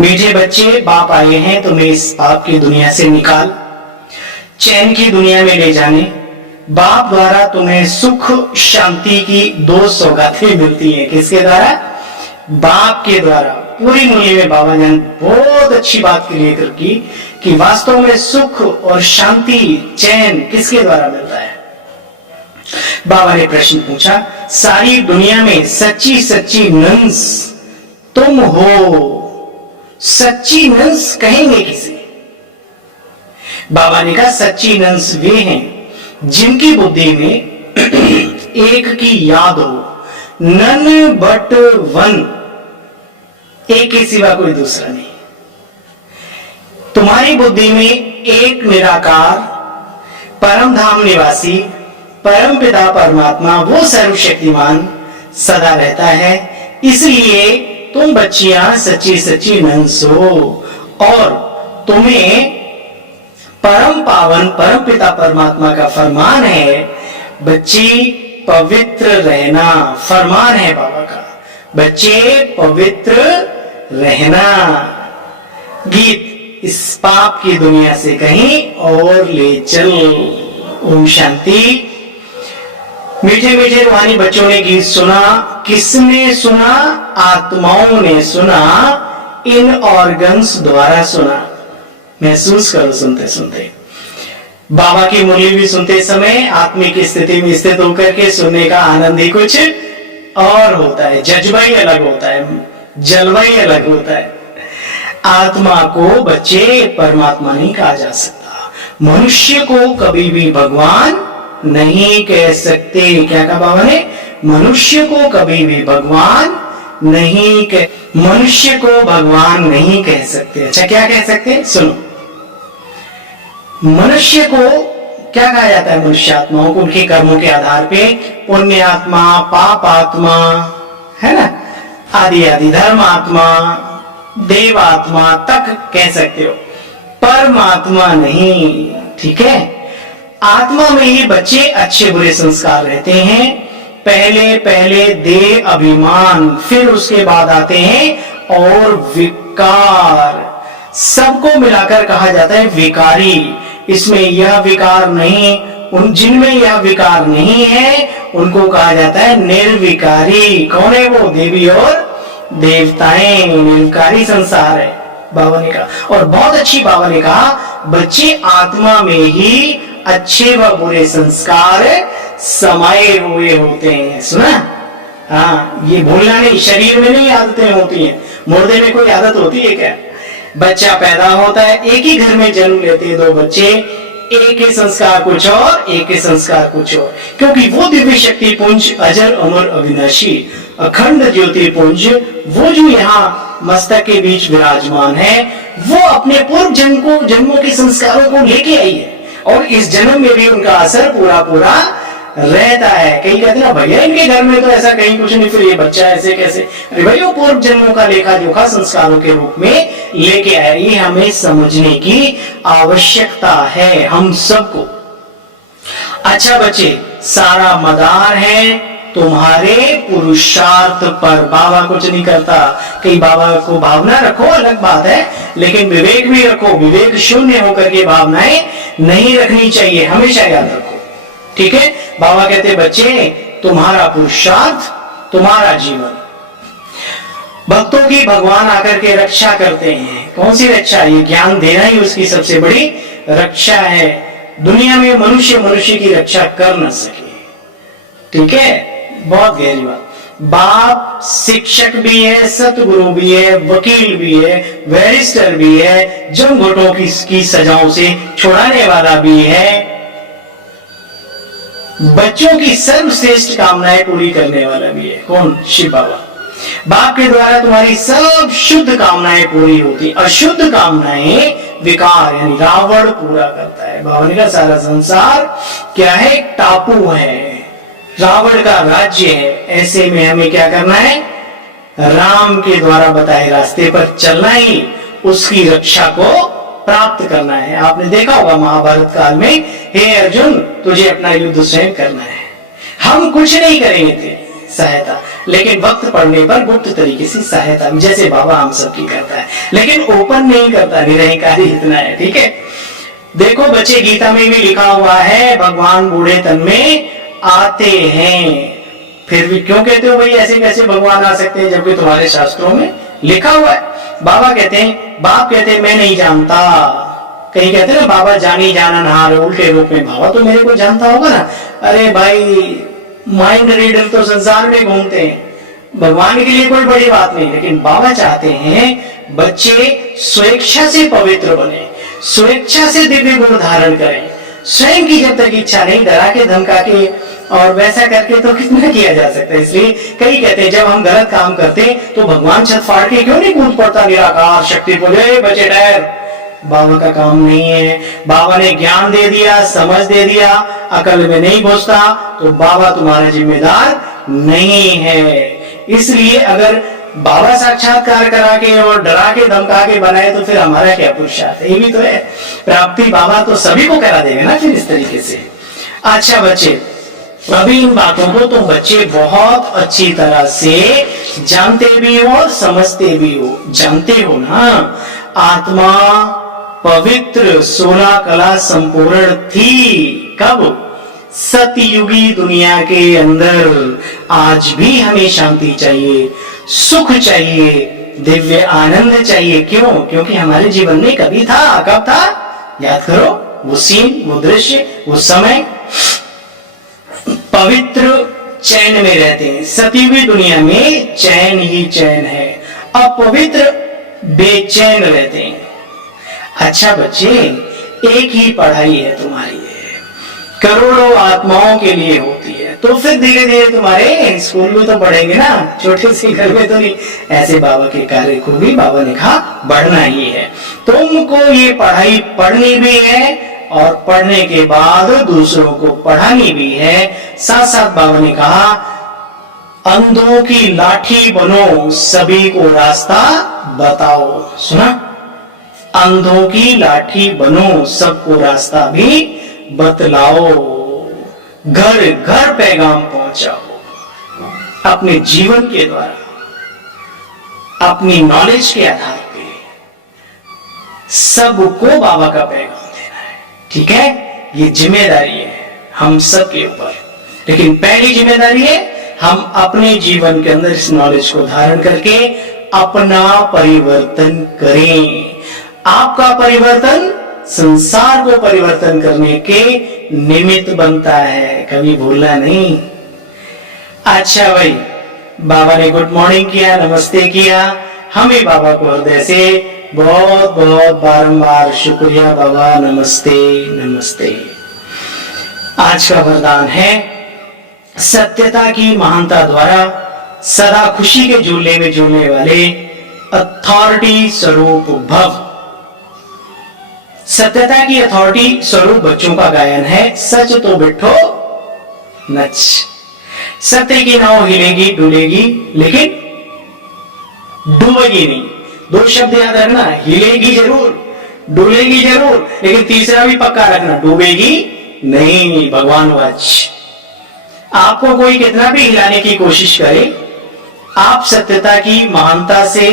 मीठे बच्चे, बाप आए हैं तुम्हें इस पाप की दुनिया से निकाल चैन की दुनिया में ले जाने। बाप द्वारा तुम्हें सुख शांति की 2 सौगातें मिलती हैं। किसके द्वारा? बाप के द्वारा। पूरी मुरली में बाबा ने बहुत अच्छी बात क्लियर की कि वास्तव में सुख और शांति चैन किसके द्वारा मिलता है। बाबा ने प्रश्न पूछा, सारी दुनिया में सच्ची सच्ची नंस तुम हो, सच्ची नंस कहेंगे किसे? बाबा ने कहा सच्ची नंस वे हैं जिनकी बुद्धि में एक की याद हो, नन बट वन, एक के सिवा कोई दूसरा नहीं। तुम्हारी बुद्धि में एक निराकार परम धाम निवासी परम पिता परमात्मा वो सर्वशक्तिमान सदा रहता है। इसलिए तुम बच्चियां सच्ची सच्ची नंस हो और तुम्हें परम पावन परम पिता परमात्मा का फरमान है बच्चे पवित्र रहना। फरमान है बाबा का, बच्चे पवित्र रहना। गीत इस पाप की दुनिया से कहीं और ले चल। ओम शांति। मीठे मीठे रूहानी बच्चों ने गीत सुना। किसने सुना? आत्माओं ने सुना, इन ऑर्गन्स द्वारा सुना। महसूस करो सुनते सुनते। बाबा की मुरली भी सुनते समय आत्मिक स्थिति में स्थित होकर के सुनने का आनंद ही कुछ और होता है। जज्बा ही अलग होता है, जलवा ही अलग होता है। आत्मा को बच्चे परमात्मा नहीं कहा जा सकता। मनुष्य को कभी भी भगवान नहीं कह सकते। क्या कहा बाबा ने? मनुष्य को कभी भी भगवान नहीं कह, मनुष्य को भगवान नहीं कह सकते। अच्छा क्या कह सकते? सुनो, मनुष्य को क्या कहा जाता है? मनुष्य आत्माओं को उनके कर्मों के आधार पे पुण्य आत्मा, पाप आत्मा, है ना, आदि आदि, धर्म आत्मा, देव आत्मा तक कह सकते हो, परमात्मा नहीं। ठीक है, आत्मा में ही बच्चे अच्छे बुरे संस्कार रहते हैं। पहले पहले देह अभिमान, फिर उसके बाद आते हैं और विकार। सबको मिलाकर कहा जाता है विकारी। इसमें यह विकार नहीं, उन जिनमें यह विकार नहीं है उनको कहा जाता है निर्विकारी। कौन है वो? देवी और देवताएं। निर्विकारी संसार है बाबा ने कहा। और बहुत अच्छी बाबा ने कहा बच्चे आत्मा में ही अच्छे व बुरे संस्कार समाये हुए होते हैं। सुना? हाँ, ये भूलना नहीं। शरीर में नहीं आदतें होती हैं, मुर्दे में कोई आदत होती है क्या? बच्चा पैदा होता है, एक ही घर में जन्म लेते हैं 2 बच्चे, एक के संस्कार कुछ और, एक के संस्कार कुछ और। क्योंकि वो दिव्य शक्ति पुंज अजर अमर अविनाशी अखंड ज्योति पुंज, वो जो यहाँ मस्तक के बीच विराजमान है, वो अपने पूर्व जन्मों के संस्कारों को लेके आई है और इस जन्म में भी उनका असर पूरा पूरा रहता है। कई कहते हैं भैया इनके घर में तो ऐसा कहीं कुछ नहीं, फिर ये बच्चा ऐसे कैसे? अरे भाई वो पूर्व जन्मों का लेखा जोखा संस्कारों के रूप में लेके आए। ये हमें समझने की आवश्यकता है हम सबको। अच्छा बच्चे, सारा मदार है तुम्हारे पुरुषार्थ पर। बाबा कुछ नहीं करता। कई बाबा को भावना रखो अलग बात है, लेकिन विवेक भी रखो। विवेक शून्य होकर के भावनाएं नहीं रखनी चाहिए, हमेशा याद रखो। ठीक है, बाबा कहते बच्चे तुम्हारा पुरुषार्थ तुम्हारा जीवन। भक्तों की भगवान आकर के रक्षा करते हैं। कौन सी रक्षा? ये ज्ञान देना ही उसकी सबसे बड़ी रक्षा है। दुनिया में मनुष्य मनुष्य की रक्षा कर न सके। ठीक है, बहुत गहरी बात। बाप शिक्षक भी है, सतगुरु भी है, वकील भी है, बैरिस्टर भी है, जमघटों की सजाओं से छुड़ाने वाला भी है, बच्चों की सर्वश्रेष्ठ कामनाएं पूरी करने वाला भी है। कौन? शिव बाबा। बाप के द्वारा तुम्हारी सब शुद्ध कामनाएं पूरी होती, अशुद्ध कामनाएं विकार यानी रावण पूरा करता है। बाबा ने कहा सारा संसार क्या है? एक टापू है, रावण का राज्य है। ऐसे में हमें क्या करना है? राम के द्वारा बताए रास्ते पर चलना ही उसकी रक्षा को प्राप्त करना है। आपने देखा होगा महाभारत काल में, हे अर्जुन तुझे अपना युद्ध स्वयं करना है, हम कुछ नहीं करेंगे थे, सहायता, लेकिन वक्त पड़ने पर गुप्त तरीके से सहायता, जैसे बाबा हम सबकी करता है, लेकिन ओपन नहीं करता, निरहंकारी इतना है। ठीक है, देखो बच्चे, गीता में भी लिखा हुआ है भगवान बूढ़े तन में आते हैं। फिर भी क्यों कहते हो भाई ऐसे कैसे भगवान आ सकते हैं, जबकि तुम्हारे शास्त्रों में लिखा हुआ है। बाबा कहते हैं, बाप कहते हैं मैं नहीं जानता, कहीं कहते हैं ना बाबा जानी जाननहार, उल्टे रूप में बाबा तो मेरे को जानता होगा ना। अरे भाई माइंड रीडर तो संसार में घूमते हैं, भगवान के लिए कोई बड़ी बात नहीं, लेकिन बाबा चाहते हैं बच्चे स्वेच्छा से पवित्र बने, स्वेच्छा से दिव्य गुण धारण करें। स्वयं की जब तक इच्छा नहीं, डरा के धमका के और वैसा करके तो कितना किया जा सकता है। इसलिए कई कहते हैं जब हम गलत काम करते तो भगवान छत फाड़ के क्यों नहीं कूद पड़ता, निराकार शक्ति बोले बचे डर। बाबा का काम नहीं है, बाबा ने ज्ञान दे दिया, समझ दे दिया, अकल में नहीं घुसता तो बाबा तुम्हारा जिम्मेदार नहीं है। इसलिए अगर बाबा साक्षात्कार करा के और डरा के धमका के बनाए तो फिर हमारा क्या पुरुषार्थ है, ये भी तो है। प्राप्ति बाबा तो सभी को करा देगा ना फिर इस तरीके से। अच्छा बच्चे, अभी इन बातों को तो बच्चे बहुत अच्छी तरह से जानते भी हो और समझते भी हो। जानते हो ना, आत्मा पवित्र 16 कला संपूर्ण थी। कब? सतयुगी दुनिया के अंदर। आज भी हमें शांति चाहिए, सुख चाहिए, दिव्य आनंद चाहिए। क्यों? क्योंकि हमारे जीवन में कभी था, कब था याद करो, वो सीन, वो दृश्य, वो समय। पवित्र चैन में रहते हैं। सतयुगी दुनिया में चैन ही चैन है, अपवित्र बेचैन रहते हैं। अच्छा बच्चे, एक ही पढ़ाई है तुम्हारी, करोड़ों आत्माओं के लिए होती है, तो फिर धीरे धीरे तुम्हारे स्कूल में तो पढ़ेंगे ना, छोटे से घर में तो नहीं। ऐसे बाबा के कार्य को भी बाबा ने कहा बढ़ना ही है। तुमको ये पढ़ाई पढ़नी भी है और पढ़ने के बाद दूसरों को पढ़ानी भी है। साथ साथ बाबा ने कहा अंधों की लाठी बनो, सभी को रास्ता बताओ। सुना? अंधों की लाठी बनो, सबको रास्ता भी बतलाओ, घर घर पैगाम पहुंचाओ। अपने जीवन के द्वारा, अपनी नॉलेज के आधार पे सबको बाबा का पैगाम देना है। ठीक है, ये जिम्मेदारी है हम सबके ऊपर। लेकिन पहली जिम्मेदारी है हम अपने जीवन के अंदर इस नॉलेज को धारण करके अपना परिवर्तन करें। आपका परिवर्तन संसार को परिवर्तन करने के निमित्त बनता है, कभी भूलना नहीं। अच्छा भाई, बाबा ने गुड मॉर्निंग किया, नमस्ते किया, हमें बाबा को हृदय से बहुत बहुत बारंबार शुक्रिया बाबा, नमस्ते नमस्ते। आज का वरदान है सत्यता की महानता द्वारा सदा खुशी के झूले में झूलने वाले अथॉरिटी स्वरूप भव। सत्यता की अथॉरिटी स्वरूप बच्चों का गायन है, सच तो बिठो नच। सत्य की नाव हिलेगी डुलेगी लेकिन डूबेगी नहीं। दो शब्द याद रखना, हिलेगी जरूर, डुलेगी जरूर, लेकिन तीसरा भी पक्का रखना, डूबेगी नहीं। भगवान वाच, आपको कोई कितना भी हिलाने की कोशिश करे, आप सत्यता की महानता से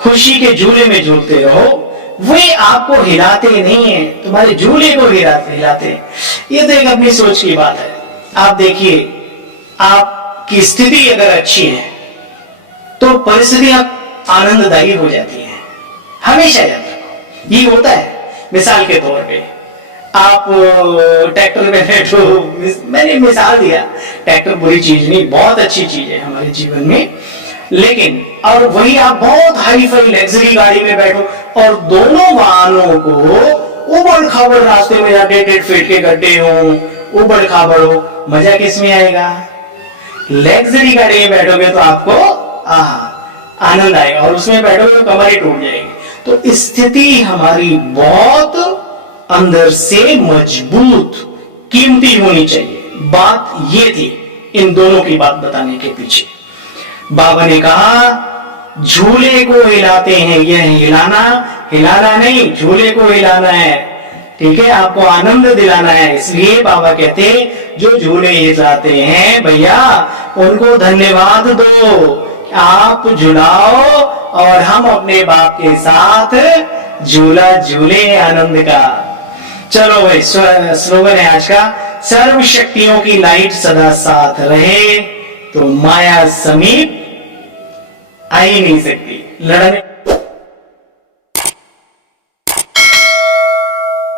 खुशी के झूले में झूलते रहो। वे आपको हिलाते नहीं है, तुम्हारे झूले को हिलाते। ये तो एक अपनी सोच की बात है। आप देखिए, आपकी स्थिति अगर अच्छी है तो परिस्थितियां आनंददायी हो जाती हैं, हमेशा याद रखो। ये होता है। मिसाल के तौर पे आप ट्रैक्टर में बैठो, मैंने मिसाल दिया, ट्रैक्टर बुरी चीज नहीं, बहुत अच्छी चीज है हमारे जीवन में, लेकिन और वही आप बहुत हाई फाई लग्जरी गाड़ी में बैठो और दोनों वाहनों को उबड़ खाबड़ रास्ते में जाके 8 फीट के गड्ढे हो, उबड़ खाबड़ हो, मजा किस में आएगा? लग्जरी गाड़ी में बैठोगे तो आपको आनंद आएगा, और उसमें बैठोगे तो कमर ही टूट जाएगी। तो स्थिति हमारी बहुत अंदर से मजबूत, कीमती होनी चाहिए। बात ये थी इन दोनों की बात बताने के पीछे। बाबा ने कहा झूले को हिलाते हैं, यह हिलाना नहीं, झूले को हिलाना है। ठीक है, आपको आनंद दिलाना है। इसलिए बाबा कहते जो झूले ये जाते हैं भैया उनको धन्यवाद दो, आप झुलाओ और हम अपने बाप के साथ झूला झूले आनंद का। चलो भाई स्लोगन है आज का, सर्व शक्तियों की लाइट सदा साथ रहे तो माया समीप आ ही नहीं सकती। लड़ने